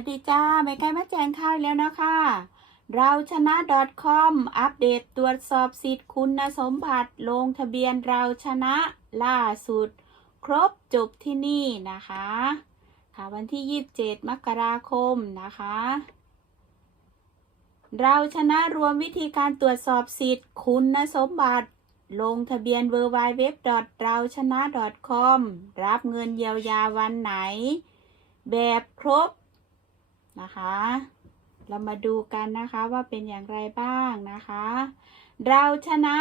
วัสดีจ้าไม่ใกล้มาแจ้งข่าวแล้วนะคะ เราชนะ .com อัปเดตตรวจสอบสิทธิ์คุณสมบัติลงทะเบียนเราชนะล่าสุด ครบจบที่นี่นะคะ ค่ะวันที่ 27 มกราคมนะคะ เราชนะรวมวิธีการตรวจสอบสิทธิ์คุณสมบัติ ลงทะเบียน w w w เราชนะ .com รับเงินเยียวยาวันไหน แบบครบ นะคะ เรามาดูกันนะคะว่าเป็นอย่างไรบ้างนะคะ เราชนะ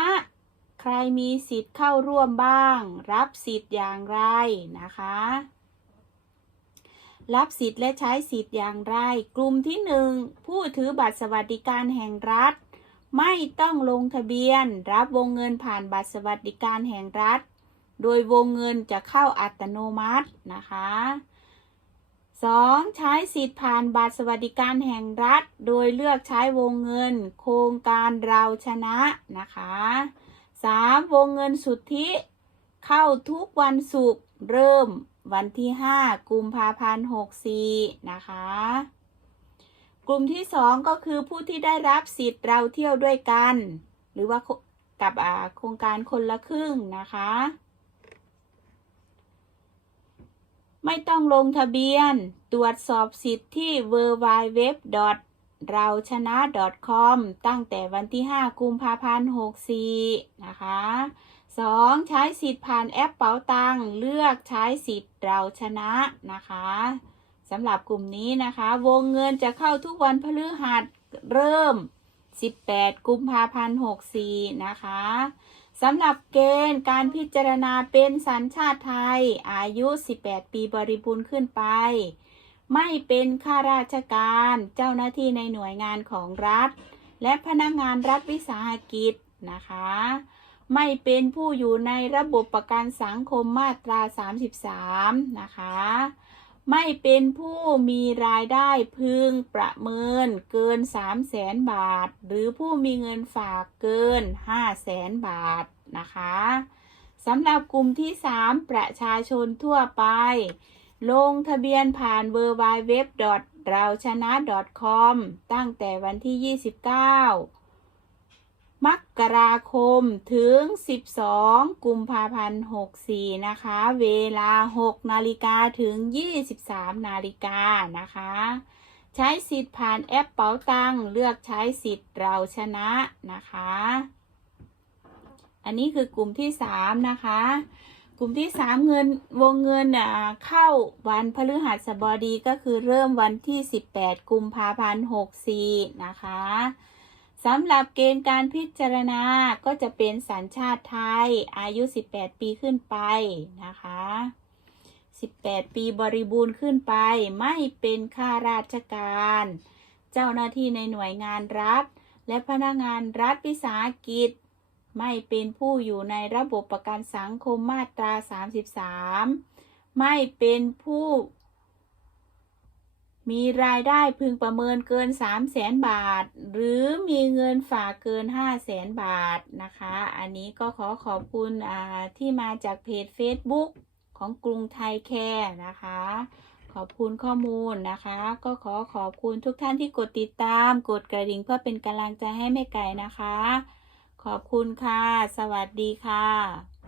ใครมีสิทธิ์เข้าร่วมบ้าง รับสิทธิ์อย่างไรนะคะ รับสิทธิ์และใช้สิทธิ์อย่างไร กลุ่มที่หนึ่งผู้ถือบัตรสวัสดิการแห่งรัฐ ไม่ต้องลงทะเบียน รับวงเงินผ่านบัตรสวัสดิการแห่งรัฐ โดยวงเงินจะเข้าอัตโนมัตินะคะ 2. ใช้สิทธิ์ผ่านบัตรสวัสดิการแห่งรัฐ โดยเลือกใช้วงเงิน โครงการเราชนะนะคะ 3. วงเงินสุทธิเข้าทุกวันศุกร์เริ่มวันที่ 5 กุมภาพันธ์64 นะคะ กลุ่มที่ 2 ก็คือผู้ที่ได้รับสิทธิ์เราเที่ยวด้วยกัน หรือว่ากับโครงการคนละครึ่งนะคะ ไม่ต้องลงทะเบียน ตรวจสอบสิทธิ์ที่ w w w เราชนะ .com ตั้งแต่วันที่ 5 กุมภาพันธ์64 นะคะ 2. ใช้สิทธิ์ผ่านแอปเป๋าตังเลือกใช้สิทธิ์เราชนะนะคะสำหรับกลุ่มนี้นะคะ วงเงินจะเข้าทุกวันพฤหัสเริ่ม 18 กุมภาพันธ์64 นะคะ สำหรับเกณฑ์การพิจารณาเป็นสัญชาติไทย อายุ 18 ปีบริบูรณ์ขึ้นไป ไม่เป็นข้าราชการเจ้าหน้าที่ในหน่วยงานของรัฐ และพนักงานรัฐวิสาหกิจนะคะ ไม่เป็นผู้อยู่ในระบบประกันสังคมมาตรา 33 นะคะ ไม่เป็นผู้มีรายได้พึงประเมินเกิน 3 0 0แสนบาท หรือผู้มีเงินฝากเกิน 5 0 0แสนบาทนะคะสำหรับกลุ่มที่ 3 ประชาชนทั่วไป ลงทะเบียนผ่าน w w w เราชนะ .com ตั้งแต่วันที่ 29 มกราคมถึง 12 กุมภาพันธ์ 64 นะคะ เวลา 6 นาฬิกาถึง 23 นาฬิกานะคะ ใช้สิทธิ์ผ่านแอปเป๋าตังเลือกใช้สิทธิ์เราชนะนะคะ อันนี้คือกลุ่มที่ 3 นะคะ กลุ่มที่ 3 เงินวงเงินอะเข้าวันพฤหัสบดีก็คือเริ่มวันที่ 18 กุมภาพันธ์ 64 นะคะ สำหรับเกณฑ์การพิจารณาก็จะเป็นสัญชาติไทย อายุ 18 ปีขึ้นไปนะคะ 18 ปีบริบูรณ์ขึ้นไป ไม่เป็นข้าราชการ เจ้าหน้าที่ในหน่วยงานรัฐ และพนักงานรัฐวิสาหกิจ ไม่เป็นผู้อยู่ในระบบประกันสังคมมาตรา 33 ไม่เป็นผู้ มีรายได้พึงประเมินเกิน 3 0 0แสนบาท หรือมีเงินฝากเกิน 5 0 0แสนบาทนะคะ อันนี้ก็ขอขอบคุณที่มาจากเพจ Facebook ของกรุงไทยแคร์นะคะ ขอบคุณข้อมูลนะคะ ก็ขอขอบคุณทุกท่านที่กดติดตาม กดกระดิ่งเพื่อเป็นกำลังใจให้แม่ไก่นะคะ ขอบคุณค่ะ สวัสดีค่ะ